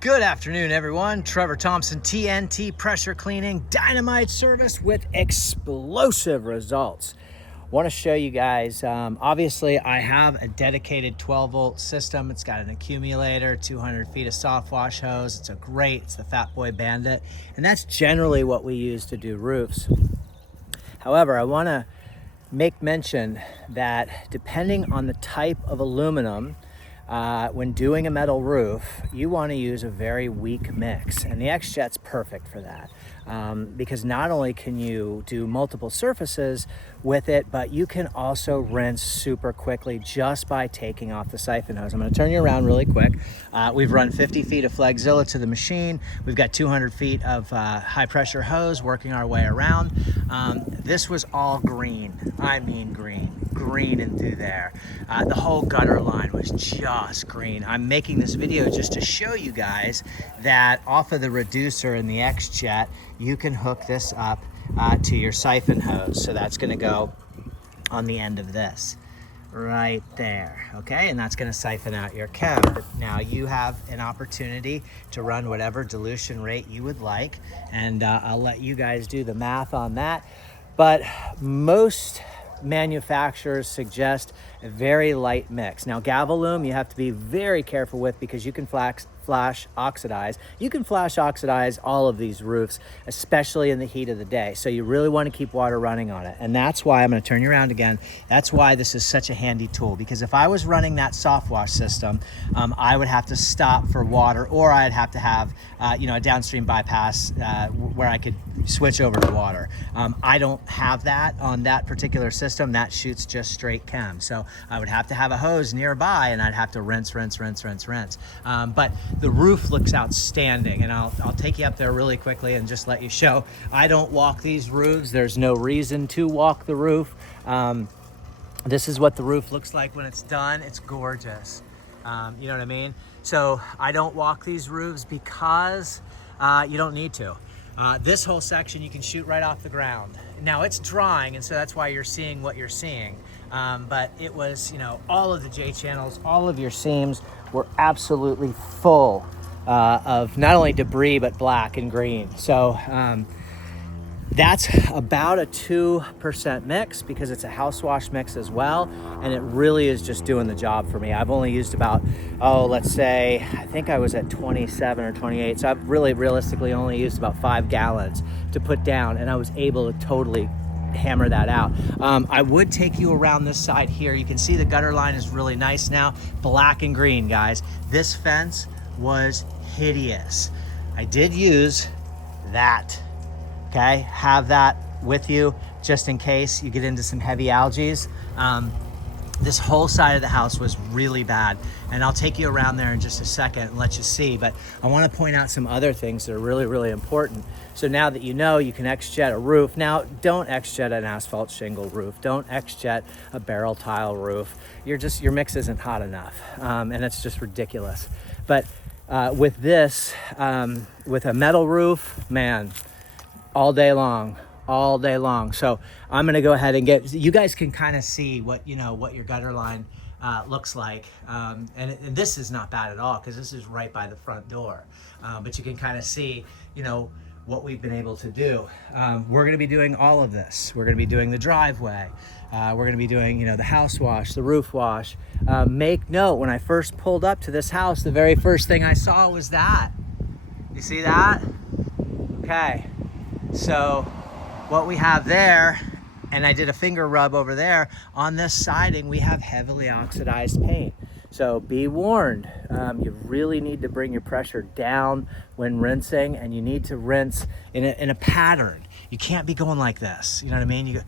Good afternoon, everyone. Trevor Thompson, TNT Pressure Cleaning, dynamite service with explosive results. Want to show you guys, obviously I have a dedicated 12-volt system. It's got an accumulator, 200 feet of soft wash hose. It's the Fat Boy Bandit. And that's generally what we use to do roofs. However, I want to make mention that depending on the type of aluminum, when doing a metal roof, you want to use a very weak mix, and the X-Jet's perfect for that, because not only can you do multiple surfaces with it, but you can also rinse super quickly just by taking off the siphon hose. I'm going to turn you around really quick. We've run 50 feet of Flagzilla to the machine. We've got 200 feet of high pressure hose working our way around. This was all green. I mean green and through there. The whole gutter line was just green. I'm making this video just to show you guys that off of the reducer in the X-Jet, you can hook this up to your siphon hose. So that's going to go on the end of this right there, okay? And that's going to siphon out your chem. Now you have an opportunity to run whatever dilution rate you would like, and I'll let you guys do the math on that. But most manufacturers suggest a very light mix. Now Gavalume you have to be very careful with, because you can flash oxidize. You can flash oxidize all of these roofs, especially in the heat of the day. So you really want to keep water running on it. And that's why I'm going to turn you around again. That's why this is such a handy tool, because if I was running that soft wash system, I would have to stop for water, or I'd have to have a downstream bypass where I could switch over to water. I don't have that on that particular system. That shoots just straight chem. So I would have to have a hose nearby, and I'd have to rinse. But the roof looks outstanding, and I'll take you up there really quickly and just let you show. I don't walk these roofs. There's no reason to walk the roof. This is what the roof looks like when it's done. It's gorgeous. You know what I mean? So I don't walk these roofs because you don't need to. This whole section you can shoot right off the ground. Now it's drying, and so that's why you're seeing what you're seeing. But it was, all of the J channels, all of your seams were absolutely full of not only debris, but black and green. So that's about a 2% mix, because it's a house wash mix as well. And it really is just doing the job for me. I've only used about, let's say, I think I was at 27 or 28. So I've really realistically only used about 5 gallons to put down, and I was able to totally hammer that out. I would take you around this side here. You can see the gutter line is really nice now, black and green, guys. This fence was hideous. I did use that, okay? Have that with you just in case you get into some heavy algae. This whole side of the house was really bad, and I'll take you around there in just a second and let you see. But I want to point out some other things that are really, really important. So now that you know, you can X-Jet a roof. Now, don't X-Jet an asphalt shingle roof. Don't X-Jet a barrel tile roof. Your mix isn't hot enough, and it's just ridiculous. But with this, with a metal roof, man, all day long. So I'm going to go ahead and you guys can kind of see what your gutter line looks like. And this is not bad at all, because this is right by the front door. But you can kind of see, what we've been able to do. We're going to be doing all of this. We're going to be doing the driveway. We're going to be doing, the house wash, the roof wash. Make note, when I first pulled up to this house, the very first thing I saw was that. You see that? Okay. So what we have there, and I did a finger rub over there, on this siding we have heavily oxidized paint. So be warned, you really need to bring your pressure down when rinsing, and you need to rinse in a pattern. You can't be going like this, you know what I mean? You go,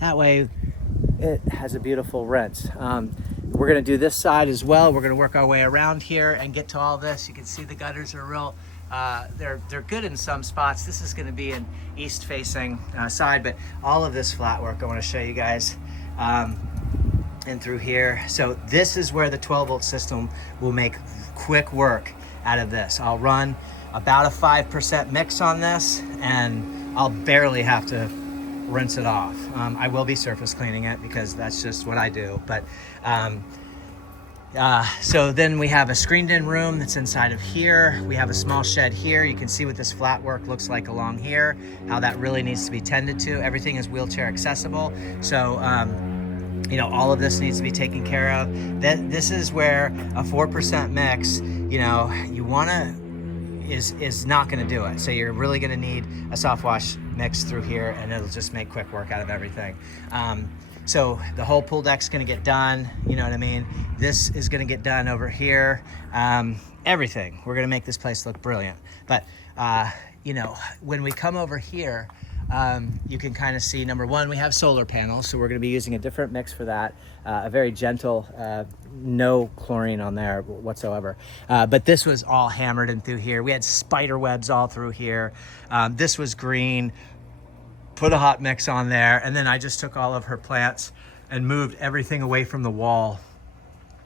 that way it has a beautiful rinse. We're gonna do this side as well. We're gonna work our way around here and get to all this. You can see the gutters are real, they're good in some spots. This is going to be an east facing side, but all of this flat work I want to show you guys and through here. So this is where the 12-volt system will make quick work out of this. I'll run about a 5% mix on this, and I'll barely have to rinse it off. I will be surface cleaning it because that's just what I do, but So then we have a screened in room that's inside of here. We have a small shed here. You can see what this flat work looks like along here, how that really needs to be tended to. Everything is wheelchair accessible. So, you know, all of this needs to be taken care of. This is where a 4% mix, you know, you wanna, is not gonna do it. So you're really gonna need a soft wash mix through here, and it'll just make quick work out of everything. So the whole pool deck's gonna get done, you know what I mean? This is gonna get done over here. Everything, we're gonna make this place look brilliant. But, you know, when we come over here, you can kind of see, number one, we have solar panels, so we're going to be using a different mix for that, a very gentle, no chlorine on there whatsoever. But this was all hammered in through here. We had spider webs all through here. This was green, put a hot mix on there, and then I just took all of her plants and moved everything away from the wall.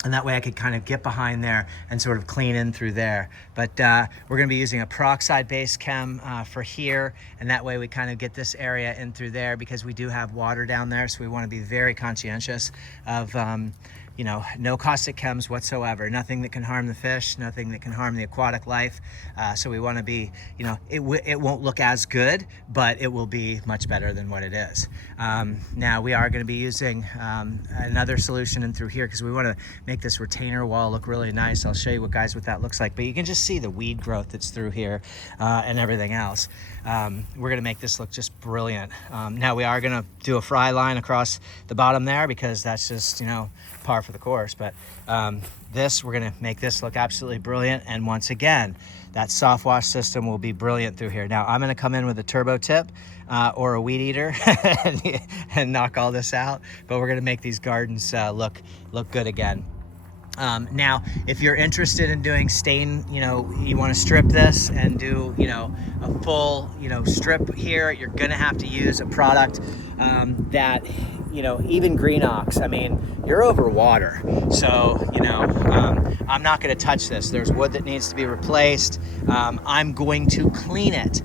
And that way I could kind of get behind there and sort of clean in through there. But we're gonna be using a peroxide-based chem for here, and that way we kind of get this area in through there, because we do have water down there, so we wanna be very conscientious of you know, no caustic chems whatsoever, nothing that can harm the fish, nothing that can harm the aquatic life. So we wanna be, you know, it won't look as good, but it will be much better than what it is. Now we are gonna be using another solution in through here, because we wanna make this retainer wall look really nice. I'll show you what that looks like, but you can just see the weed growth that's through here and everything else. We're gonna make this look just brilliant. Now we are gonna do a fry line across the bottom there, because that's just, you know, par for the course. But we're gonna make this look absolutely brilliant. And once again, that soft wash system will be brilliant through here. Now I'm gonna come in with a turbo tip or a weed eater and knock all this out, but we're gonna make these gardens look good again. Now, if you're interested in doing stain, you know, you want to strip this and do, you know, a full, you know, strip here, you're going to have to use a product that, you know, even Greenox, I mean, you're over water. So, you know, I'm not going to touch this. There's wood that needs to be replaced. I'm going to clean it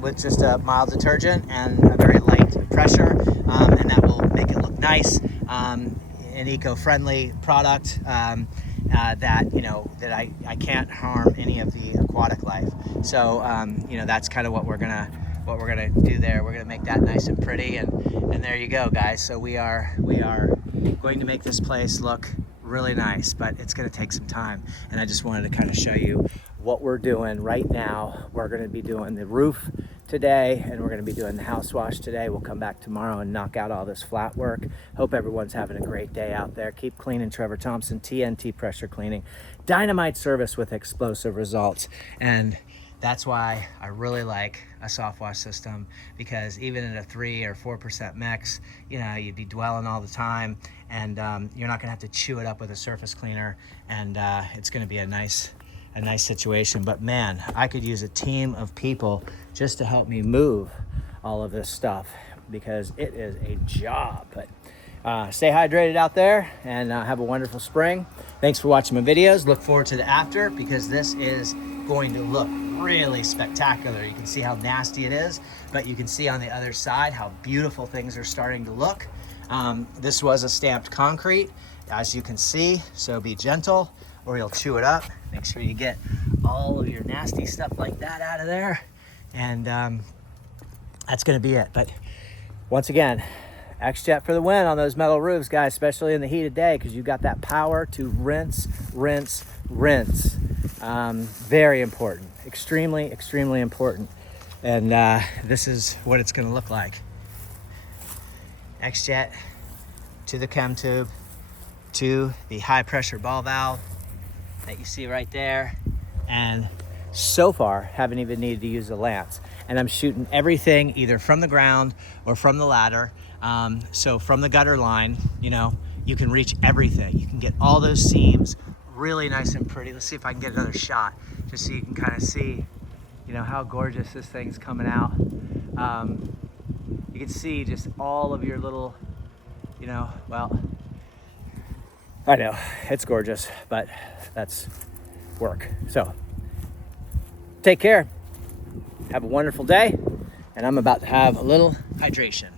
with just a mild detergent and a very light pressure, and that will make it look nice. An eco-friendly product that, you know, that I can't harm any of the aquatic life. So you know, that's kind of what we're gonna do there. We're gonna make that nice and pretty, and there you go, guys. So we are going to make this place look really nice, but it's gonna take some time, and I just wanted to kind of show you what we're doing right now. We're gonna be doing the roof today, and we're going to be doing the house wash today. We'll come back tomorrow and knock out all this flat work. Hope everyone's having a great day out there. Keep cleaning. Trevor Thompson, TNT Pressure Cleaning. Dynamite service with explosive results. And that's why I really like a soft wash system, because even in a 3 or 4% mix, you know, you'd be dwelling all the time, and you're not going to have to chew it up with a surface cleaner, and it's going to be a nice situation. But man, I could use a team of people just to help me move all of this stuff, because it is a job. But stay hydrated out there, and have a wonderful spring. Thanks for watching my videos. Look forward to the after, because this is going to look really spectacular. You can see how nasty it is, but you can see on the other side how beautiful things are starting to look. This was a stamped concrete, as you can see, so be gentle or you'll chew it up. Make sure you get all of your nasty stuff like that out of there, and that's gonna be it. But once again, X-Jet for the win on those metal roofs, guys, especially in the heat of day, because you've got that power to rinse. Very important, extremely important. And this is what it's gonna look like. X-Jet to the chem tube, to the high pressure ball valve that you see right there, and so far haven't even needed to use the lance. And I'm shooting everything either from the ground or from the ladder. So from the gutter line, you know, you can reach everything. You can get all those seams really nice and pretty. Let's see if I can get another shot, just so you can kind of see, you know, how gorgeous this thing's coming out. You can see just all of your little, you know, well, I know it's gorgeous, but that's work. So take care, have a wonderful day, and I'm about to have a little hydration.